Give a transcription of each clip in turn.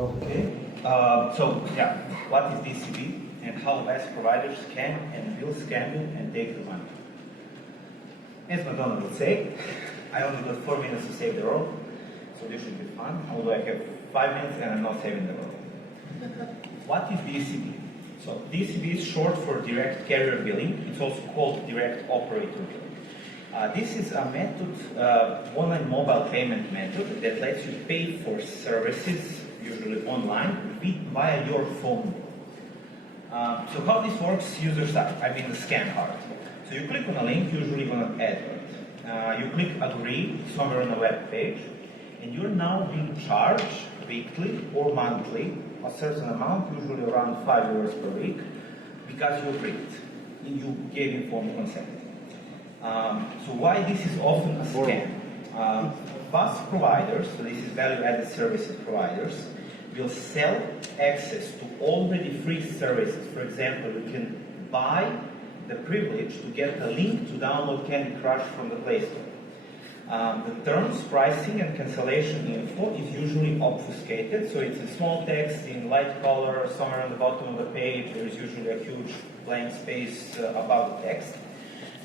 Okay. What is DCB and how VAS providers can and will scam you and take the money? As Madonna would say, I only got 4 minutes to save the world, so this should be fun, although I have 5 minutes and I'm not saving the world. What is DCB? So DCB is short for direct carrier billing. It's also called direct operator billing. This is a method, online mobile payment method that lets you pay for services, usually online, via your phone. So how this works, user side, the scan part. So you click on a link, usually on an advert. You click agree somewhere on a web page, and you're now being charged weekly or monthly a certain amount, usually around €5 per week, because you agreed and you gave informed consent. So why this is often a scam? VAS providers, so this is value-added services providers, will sell access to already free services. For example, you can buy the privilege to get a link to download Candy Crush from the Play Store. The terms, pricing, and cancellation info is usually obfuscated, so it's in small text, in light color, somewhere on the bottom of the page. There is usually a huge blank space above the text.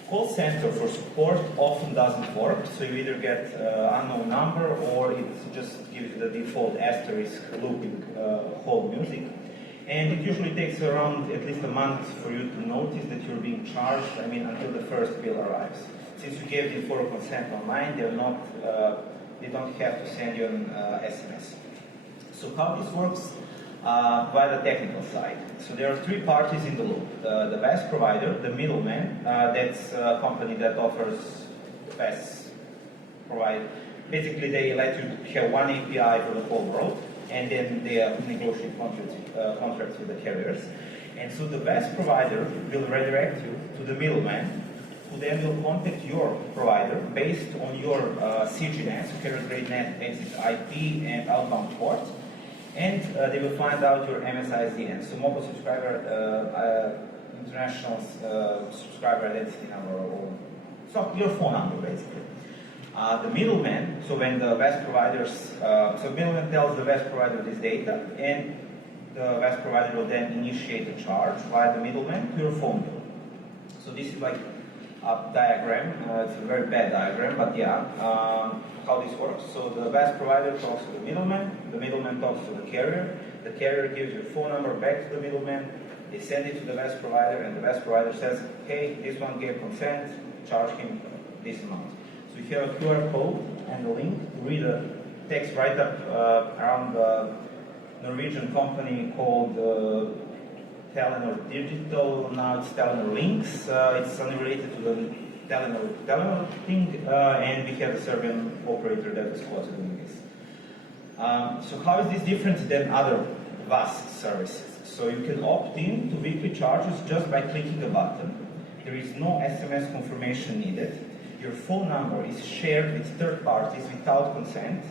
Call center for support often doesn't work, so you either get unknown number or it just gives you the default asterisk looping hold music. And it usually takes around at least a month for you to notice that you're being charged, until the first bill arrives. Since you gave the informed consent online, they don't have to send you an SMS. So how this works? Via the technical side. So there are 3 parties in the loop. The VAS provider, the middleman, that's a company that offers VAS provide. Basically, they let you have one API for the whole world, and then they negotiate contracts with the carriers. And so the VAS provider will redirect you to the middleman, who then will contact your provider based on your CGNet, so carrier grade net, exit IP, and outbound port. And they will find out your MSISDN, so mobile subscriber, international subscriber identity number, or so your phone number, basically. The middleman, so when the VAS providers, so middleman tells the VAS provider this data, and the VAS provider will then initiate a charge via the middleman to your phone bill. So this is like a diagram. It's a very bad diagram, but yeah, how this works. So the VAS provider talks to the middleman talks to the carrier gives your phone number back to the middleman, they send it to the VAS provider, and the VAS provider says, hey, this one gave consent, charge him this amount. So you have a QR code and a link to read a text write-up around a Norwegian company called Telenor Digital. Now it's Telenor Links. It's unrelated to the Telenor thing, and we have a Serbian operator that is also doing this. So how is this different than other VAS services? So you can opt in to weekly charges just by clicking a button. There is no SMS confirmation needed. Your phone number is shared with third parties without consent,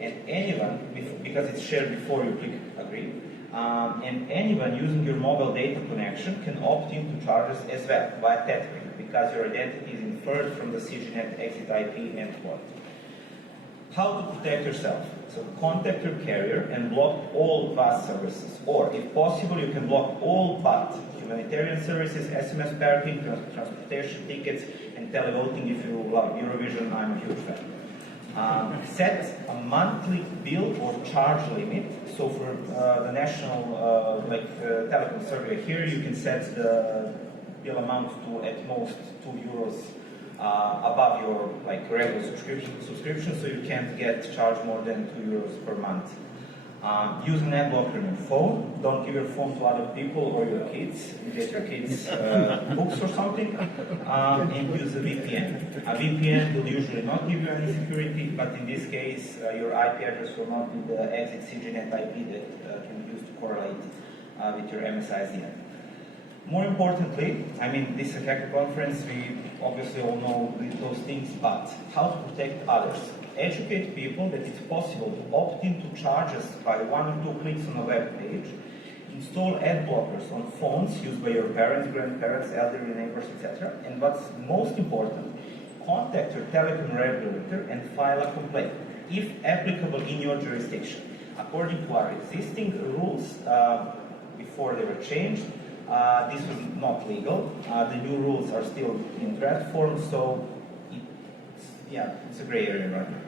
and anyone, because it's shared before you click agree, and anyone using your mobile data connection can opt into charges as well via tethering, because your identity is inferred from the CGNet exit IP and port. How to protect yourself? So contact your carrier and block all VAS services, or if possible, you can block all but humanitarian services, SMS parking, transportation tickets, and televoting. If you love Eurovision, I'm a huge fan. Set a monthly bill or charge limit. So for the national telecom survey here, you can set the bill amount to at most €2 above your regular subscription, so you can't get charged more than €2 per month. Use an ad blocker on your phone. Don't give your phone to other people or your kids. You get your kids books or something. And use a VPN. A VPN will usually not give you any security, but in this case, your IP address will not be the exit CGNet IP that can be used to correlate with your MSISDN. More importantly, this is a hacker conference, we obviously all know those things, but how to protect others. Educate people that it's possible to opt into charges by 1 or 2 clicks on a web page. Install ad blockers on phones used by your parents, grandparents, elderly neighbors, etc. And what's most important, contact your telecom regulator and file a complaint, if applicable in your jurisdiction. According to our existing rules, before they were changed, this was not legal. The new rules are still in draft form, so it's a gray area right now.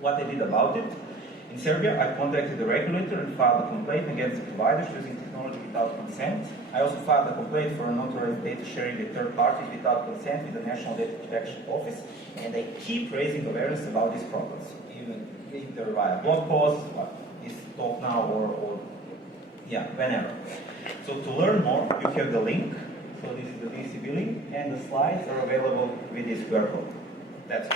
What I did about it, in Serbia, I contacted the regulator and filed a complaint against the providers using technology without consent. I also filed a complaint for unauthorized data sharing with third parties without consent with the National Data Protection Office, and they keep raising awareness about these problems, even either via blog posts, this talk now, or whenever. So to learn more, you have the link. So this is the DCB link, and the slides are available with this QR code. That's it.